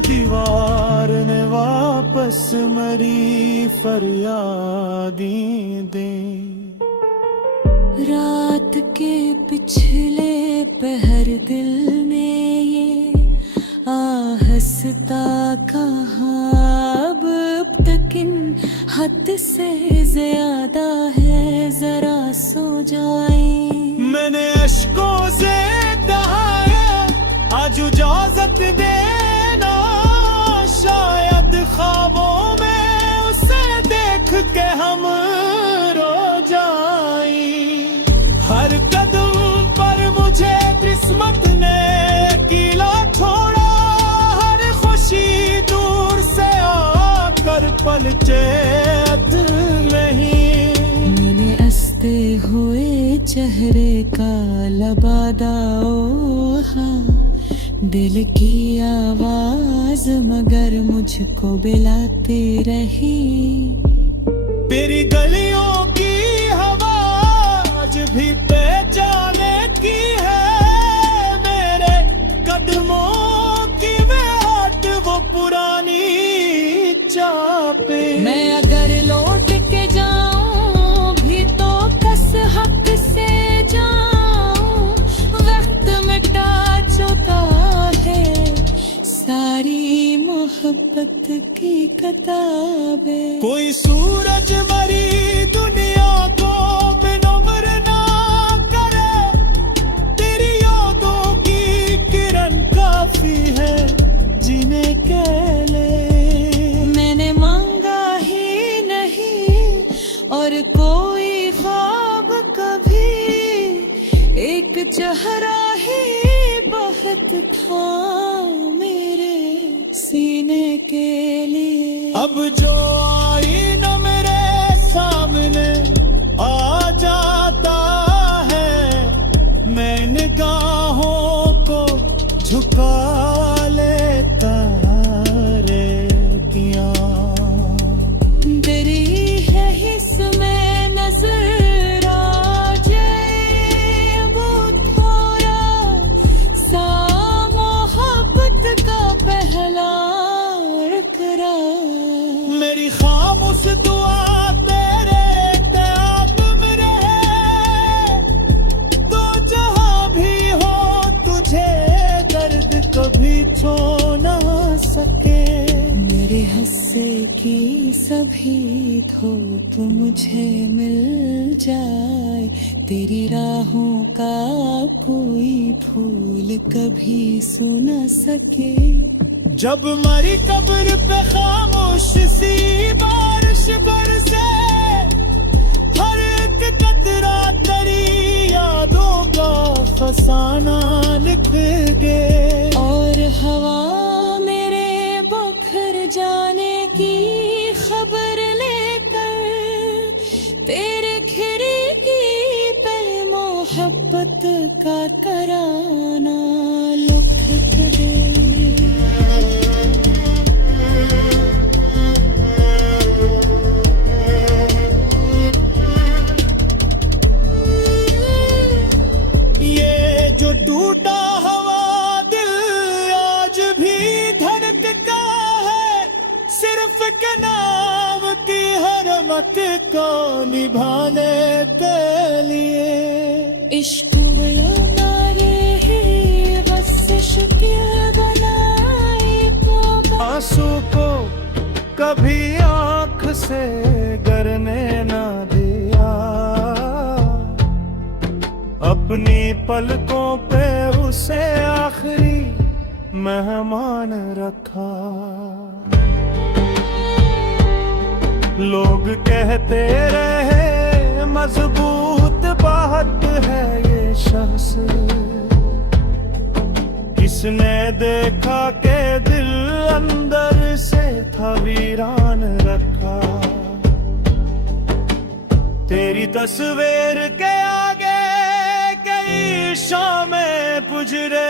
दीवार ने वापस मरी फरियादी दे। रात के पिछले पहर दिल में ये आहस्ता कहाँ अब तक इन हद से ज्यादा है, जरा सो जाए। मैंने अश्कों से कहा है आज इजाजत देना, शायद ख्वाबों में उसे देख के हम रो जाएं। हर कदम पर मुझे किस्मत ने अकेला छोड़ा, हर खुशी दूर से आकर पलटे नहीं। मैंने हंसते हुए चेहरे का लबादा ओहा, दिल की आवाज मगर मुझको बुलाती रही। तेरी गलियों की हवा आज भी पहचाने की है, मेरे कदमों की बात वो पुरानी चापे। मैं अगर लौट के जाऊं भी तो कस हक से जाऊं, वक्त मिटा चुका है सारी मोहब्बत की किताबें। कोई सूरज मरी दुनिया को बिनौर ना करे, तेरी यादों की किरण काफी है जीने के लिए। मैंने मांगा ही नहीं और कोई ख्वाब कभी, एक चेहरा ही बहुत था मेरे सीने के लिए। अब जो आईना मेरे सामने आ जाता है, मैं निगाहों को झुका लेता रे किया। तेरी है हिस्स में नजर आ जाए वो थोड़ा सा मोहब्बत का पहला इकरार। मेरी खामोश दुआ तेरे क़याम में रहे, तो जहां भी हो तुझे दर्द कभी छू ना सके। मेरे हंसे की सभी धूप मुझे मिल जाए, तेरी राहों का कोई फूल कभी सुना सके। जब मरी कब्र पे खामोश सी बारिश बरसे, हर एक कतरा तेरी यादों का फसाना लिख गए। और हवा मेरे बखर जाने की खबर लेकर तेरे खिड़की पे मोहब्बत का तराना लिख दे। टूटा हवा दिल आज भी धड़कता है, सिर्फ के नाम की हरमत को निभाने के लिए। इश्क नारे ही बस शुक्र बनाए को, आंसू को कभी आंख से गिरने ना दिया, अपनी पलकों पे उसे आखिरी मेहमान रखा। लोग कहते रहे मजबूत बात है ये शख्स, किसने देखा के दिल अंदर से था वीरान रखा। तेरी तस्वीर के आगे कई शामें पुजरे,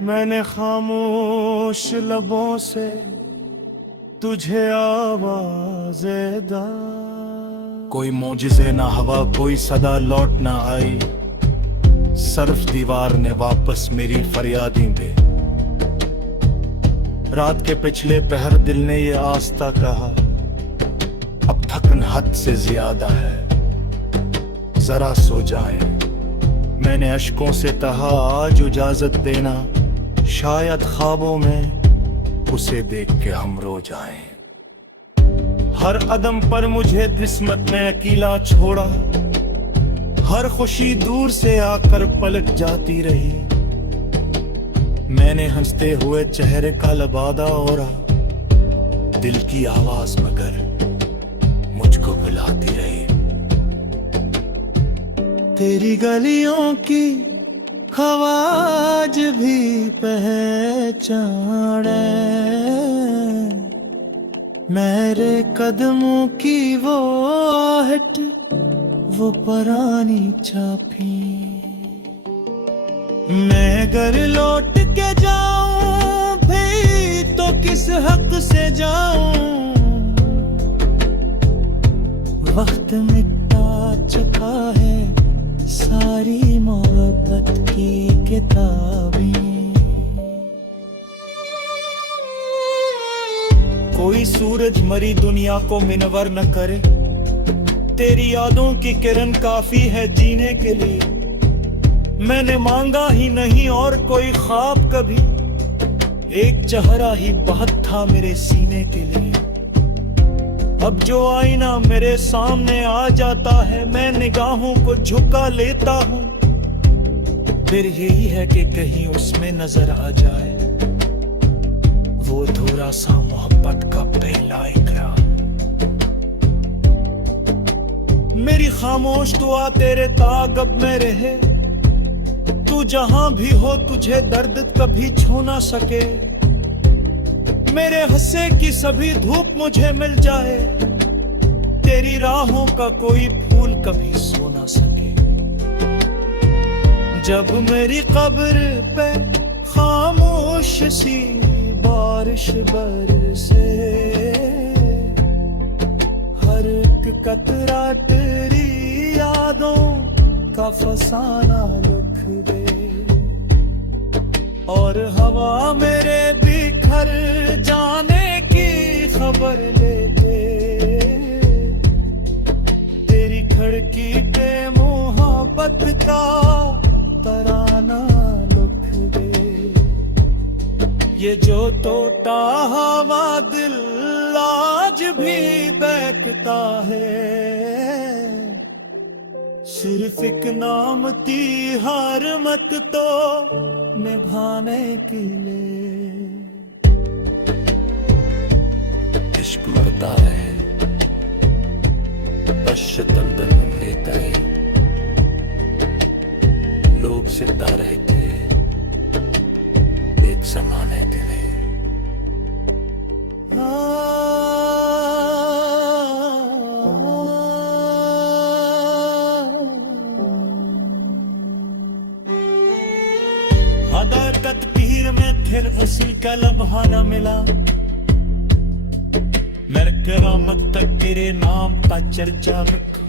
मैंने खामोश लबों से तुझे आवाज़ें दा। कोई मौजिज़े ना हवा, कोई सदा लौट ना आई, सर्फ दीवार ने वापस मेरी फरियादी दे। रात के पिछले पहर दिल ने ये आस्था कहा, अब थकन हद से ज्यादा है, जरा सो जाए। मैंने अश्कों से कहा आज इजाजत देना, शायद ख्वाबों में उसे देख के हम रो जाएं। हर अदम पर मुझे किस्मत ने अकेला छोड़ा, हर खुशी दूर से आकर पलट जाती रही। मैंने हंसते हुए चेहरे का लबादा ओढ़ा, दिल की आवाज मगर मुझको बुलाती रही। तेरी गलियों की आवाज भी पहचाने, मेरे कदमों की वो आहट, वो पुरानी छापी। मैं घर लौट के जाऊं भी तो किस हक से जाऊं, वक्त मिटा चुका है सारी मोहब्बत की किताबें। कोई सूरज मरी दुनिया को मिनवर न करे, तेरी यादों की किरण काफी है जीने के लिए। मैंने मांगा ही नहीं और कोई ख्वाब कभी, एक चेहरा ही बहुत था मेरे सीने के लिए। अब जो आईना मेरे सामने आ जाता है, मैं निगाहों को झुका लेता हूँ, फिर यही है कि कहीं उसमें नजर आ जाए वो थोड़ा सा मोहब्बत का पहला इकरार। मेरी खामोश दुआ तेरे ताक अब में रहे, तू जहां भी हो तुझे दर्द कभी छू ना सके। मेरे हंसे की सभी धूप मुझे मिल जाए, तेरी राहों का कोई फूल कभी सो ना सके। जब मेरी कब्र पे खामोश सी बारिश बरसे, हर एक कतरा तेरी यादों का फसाना लिख दे, और हवा मेरे बिखर जाने की खबर लेते, तेरी खिड़की पे मोहब्बत का तराना लिख दे। ये जो टूटा हवा दिल आज भी बहकता है, सिर्फ एक नाम थी हार मत तो निभाने के लिए। इश्क मरता है बस शतंदन लेता है, लोग जिंदा रहते एक समाने के लिए। अदाकत पीर में फिर उसी का लम्हा न मिला, मेरे करामत तक तेरे नाम का चर्चा रखा।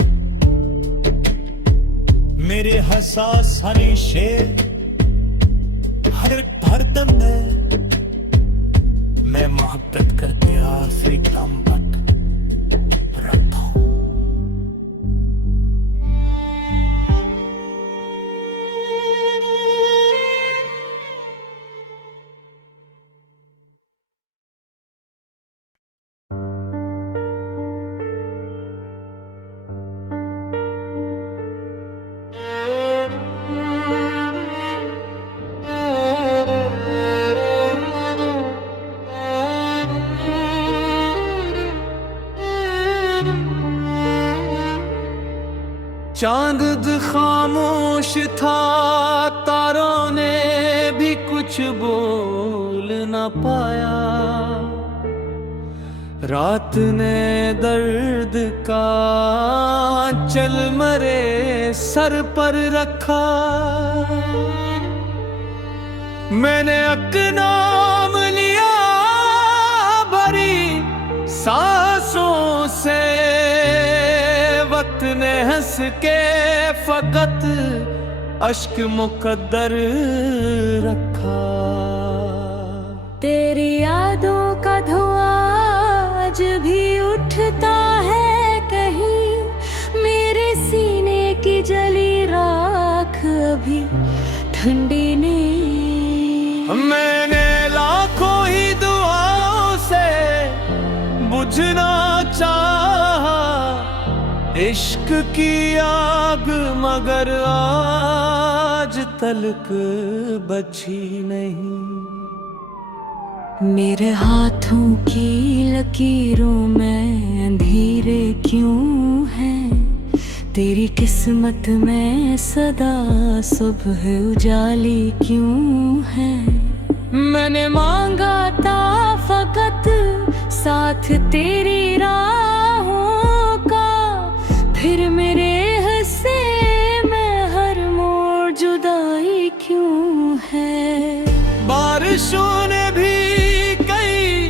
मेरे हसास हनी शेर हर दम में मैं मोहब्बत करके आखिरी दम तक रखता हूं। चांद खामोश था, तारों ने भी कुछ बोल न पाया। रात ने दर्द का चल मरे सर पर रखा। मैंने नाम लिया भरी सांसों से, वक्त ने हंस के फकत अश्क मुकद्दर रखा। तेरी यादों का धुआं आज भी उठता है कहीं, मेरे सीने की जली राख अभी ठंडी नहीं। मैंने लाखों ही दुआओं से बुझना चाहा इश्क की आग, मगर आज तलक बची नहीं। मेरे हाथों की लकीरों में अंधेरे क्यों हैं, तेरी किस्मत में सदा सुबह उजाली क्यों है। मैंने मांगा था फकत साथ तेरी राहों का, फिर मेरे हिस्से में हर मोड़ जुदाई क्यों है। बारिशों ने भी कई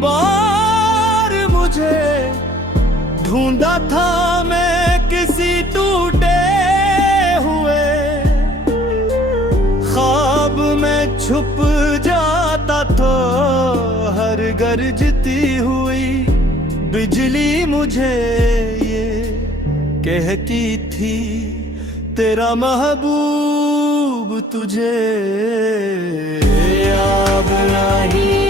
बार मुझे ढूंढा था, मैं किसी टूटे हुए ख्वाब में छुप जाता तो हर गरजती हुई बिजली मुझे ये कहती थी, तेरा महबूब तुझे याद नहीं।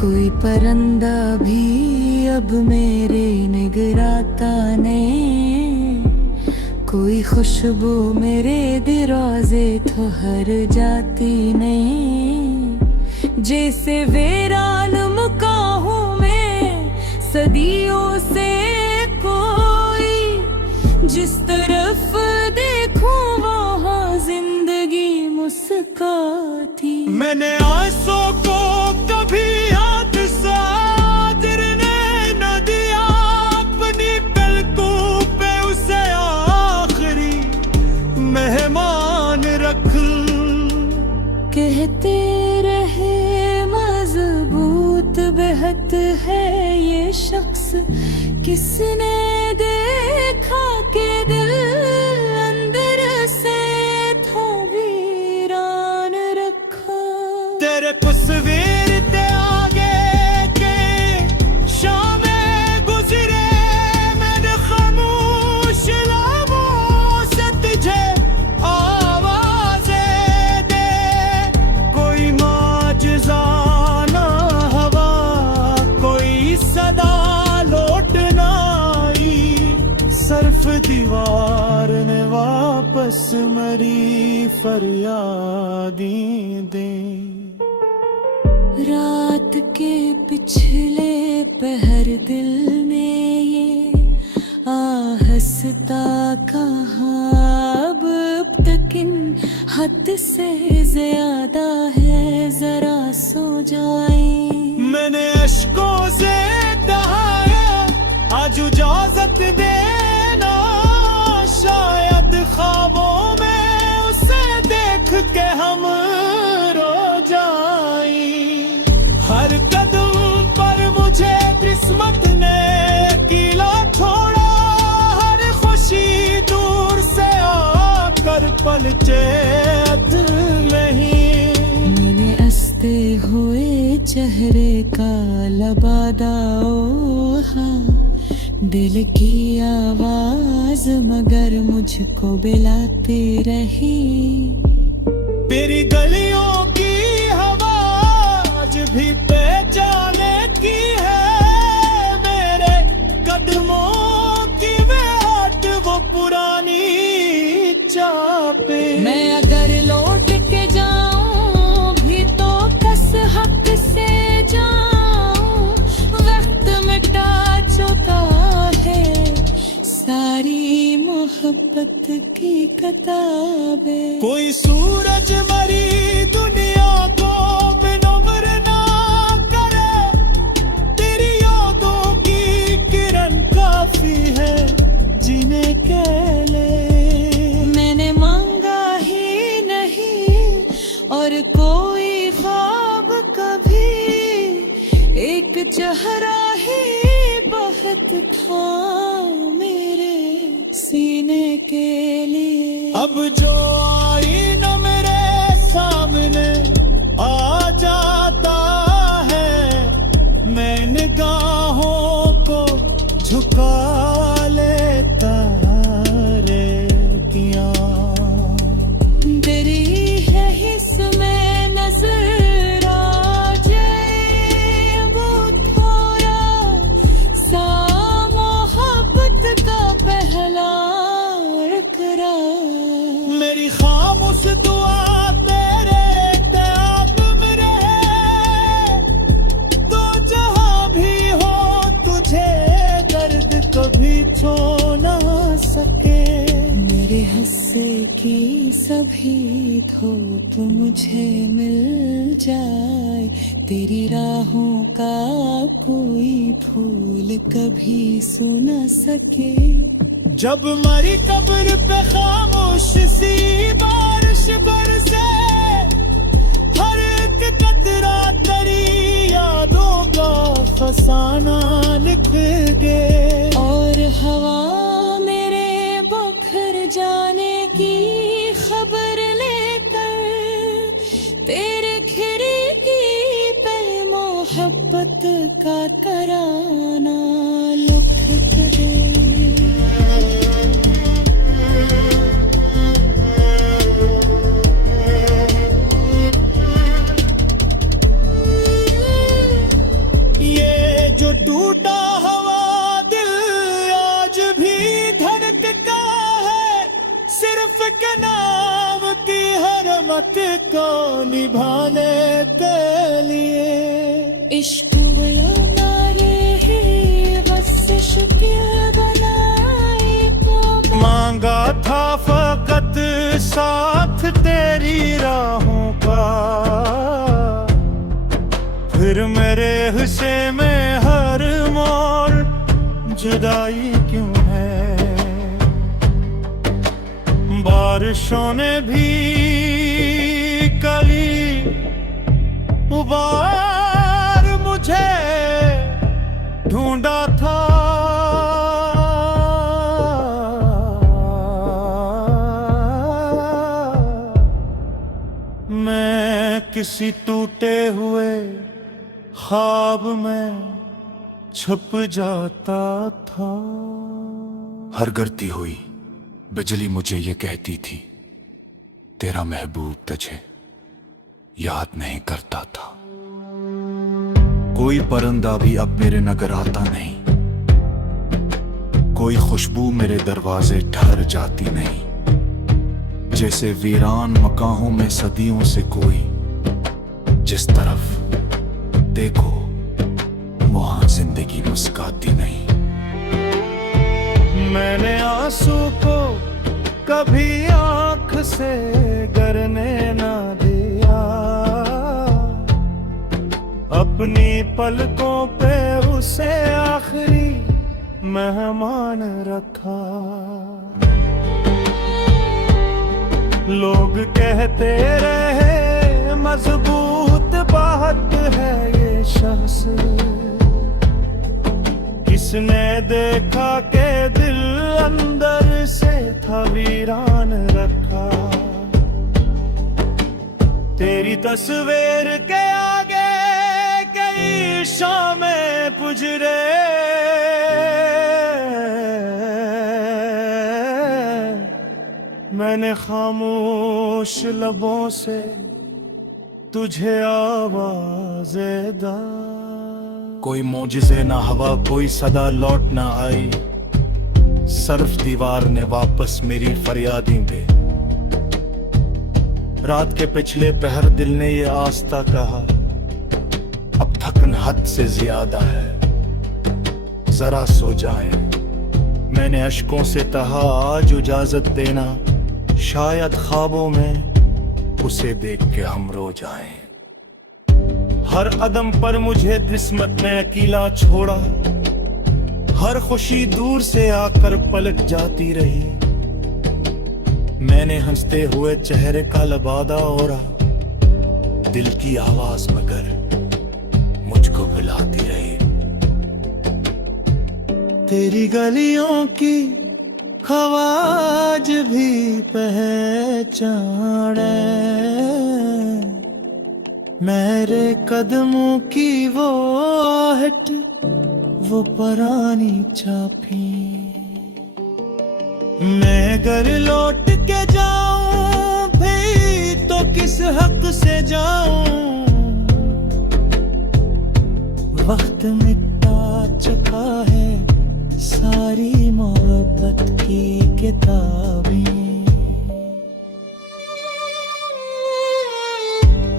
कोई परिंदा भी अब मेरे निगराता नहीं, कोई खुशबू मेरे दरवाजे ठहर जाती नहीं। जैसे वीरान मुकाहों में सदियों से कोई, जिस तरफ देखूं वहाँ जिंदगी मुस्काती। मैंने आंसू को कभी हाथ साजिर ने न दिया, अपनी पलकों पे उसे आखिरी मेहमान रख। कहते रहे मजबूत बेहद है ये शख्स, किसने देखा के दिल अंदर से था वीरान रखा। तेरे तस्वीर ते आगे के शामे गुजरे, मैंने खामोश लबों से तुझे आवाज़ें दे। कोई माजज़ा ना हवा, कोई सदा लौट ना आई, सिर्फ दीवार ने वापस मरी फरियादी दे। रात के पिछले पहर दिल में ये आहस्ता कहाँ, अब तक इन हद से ज्यादा है, जरा सो जाए। मैंने अश्कों से दहाया आज इजाजत देना, शायद ख्वाबों में उसे देख के हम रो जाएं। हर कदम पर मुझे किस्मत ने कीला छोड़ा, हर खुशी दूर से आकर पलचेत नहीं। मैंने हंसते हुए चेहरे का लबादा ओढ़ा, दिल की आवाज मगर मुझको बिलाती रही। तेरी गलियों की हवा आज भी पहचाने की है, मेरे कदमों की वाट वो पुरानी चापे। मैं अगर लौट के जाऊं भी तो कस हक से जाऊं, वक्त मिटा चुका है सारी मोहब्बत की किताबें। कोई सूरज मरी दुनिया को बिनउम्र ना करे, तेरी यादों की किरण काफी है जीने के लिए। मैंने मांगा ही नहीं और कोई ख्वाब कभी चेहरा ही बहुत था मेरे सीने के लिए। अब जो आईना मेरे सामने आ जाता है, मैं निगाहों को झुका लेता रे किया। तेरी है हिस्स में नजर आ जाए वो थोड़ा सा मोहब्बत का पहला इकरार। मेरी खामोश दुआ तेरे ख्याल में रहे, तो जहां भी हो तुझे दर्द कभी छू ना सके। मेरे हंसे की सभी धूप मुझे मिल जाए, तेरी राहों का कोई फूल कभी सू न सके। जब मरी कब्र पे खामोश सी बारिश बरसे, हर एक कतरा तेरी यादों का फसाना लिख गए। और हवा मेरे बखर जाने की खबर लेकर तेरे खिड़की पे मोहब्बत का तराना लिख दे। ये जो टूटा हवा दिल आज भी धड़कता है, सिर्फ के नाम की हरमत को निभाने के लिए। इश्क वाला नारे ही बस शुक्र बनाए को। मांगा था फकत साथ तेरी राहों का, फिर मेरे हिस्से में हर मोड़ जुदाई क्यों है। बारिशों ने भी कली उबार मुझे ढूंढा था, मैं किसी टूटे हुए ख्वाब में छुप जाता था। हर गिरती हुई बिजली मुझे ये कहती थी, तेरा महबूब तुझे याद नहीं करता था। कोई परिंदा भी अब मेरे नगर आता नहीं, कोई खुशबू मेरे दरवाजे ठहर जाती नहीं। जैसे वीरान मकाहों में सदियों से कोई, जिस तरफ देखो वहां जिंदगी मुस्काती नहीं। मैंने आंसू को कभी आंख से गिरने ना दिया, अपनी पलकों पे उसे आखिरी मेहमान रखा। लोग कहते रहे मजबूत बात है ये शख्स, किसने देखा के दिल अंदर से था वीरान रखा। तेरी तस्वीर के आगे कई शामें पुजरे, मैंने खामोश लबों से तुझे आवाज़ें दा। कोई मौजिज़े ना हवा, कोई सदा लौट ना आई, सर्फ दीवार ने वापस मेरी फरियादी दे। रात के पिछले पहर दिल ने ये आस्था कहा, अब थकन हद से ज्यादा है, जरा सो जाए। मैंने अश्कों से कहा आज इजाजत देना, शायद ख्वाबों में उसे देख के हम रो जाएं। हर कदम पर मुझे किस्मत ने अकेला छोड़ा, हर खुशी दूर से आकर पलट जाती रही। मैंने हंसते हुए चेहरे का लबादा ओढ़ा, दिल की आवाज मगर मुझको बुलाती रही। तेरी गलियों की आवाज भी पहचाने, मेरे कदमों की वो आहट, वो पुरानी छापी। मैं घर लौट के जाऊं भी तो किस हक से जाऊं, वक्त मिटा चुका है सारी मोहब्बत की किताबें।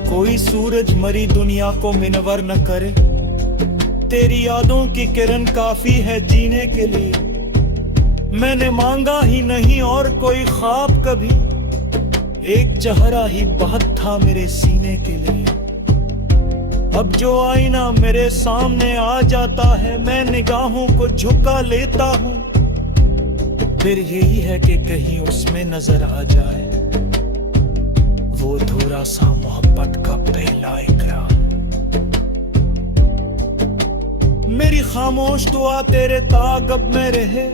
कोई सूरज मरी दुनिया को मिनवर न करे, तेरी यादों की किरण काफी है जीने के लिए। मैंने मांगा ही नहीं और कोई ख्वाब कभी, एक चेहरा ही बहुत था मेरे सीने के लिए। अब जो आईना मेरे सामने आ जाता है, मैं निगाहों को झुका लेता हूँ, फिर यही है कि कहीं उसमें नजर आ जाए वो थोड़ा सा मोहब्बत का पहला इकरार। मेरी खामोश दुआ तेरे ताक़ब में रहे,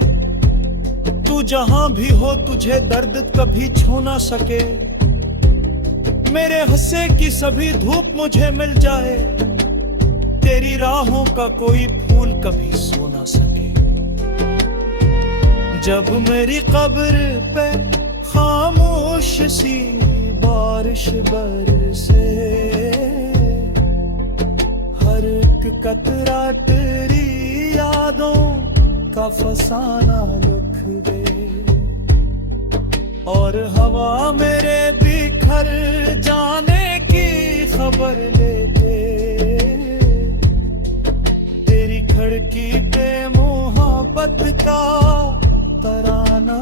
तू जहां भी हो तुझे दर्द कभी छू ना सके। मेरे हंसे की सभी धूप मुझे मिल जाए, तेरी राहों का कोई फूल कभी सो ना सके। जब मेरी कब्र पे खामोश सी बारिश बरसे, हर एक कतरा तेरी यादों का फसाना लिख दे, और हवा मेरे बिखर जाने की खबर लेते, तेरी खिड़की पे मोहब्बत का तराना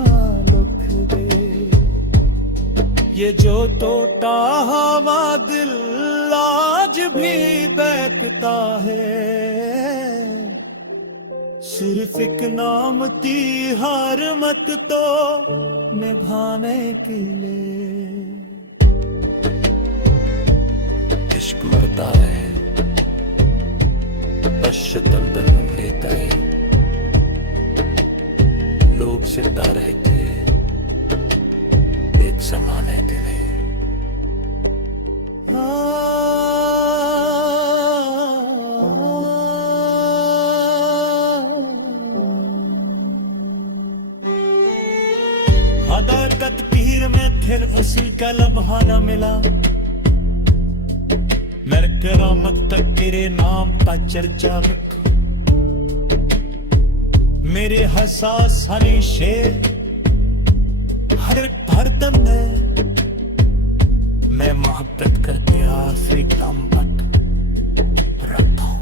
लिख दे। ये जो टूटा हवा दिल आज भी बहकता है, सिर्फ एक नाम तिहार मत तो निभाने के लिए। इश्क मरता है बस दलदल में लेता है, लोग जिंदा रहते एक जमाने के लिए। अदाकत पीर में फिर उसी का लम्हा न मिला, मेरे करामत तक तेरे नाम का चर्चा रखा। मेरे हसास हमेशे हर दम में मैं मोहब्बत करके आखिरी दम तक रखता हूं।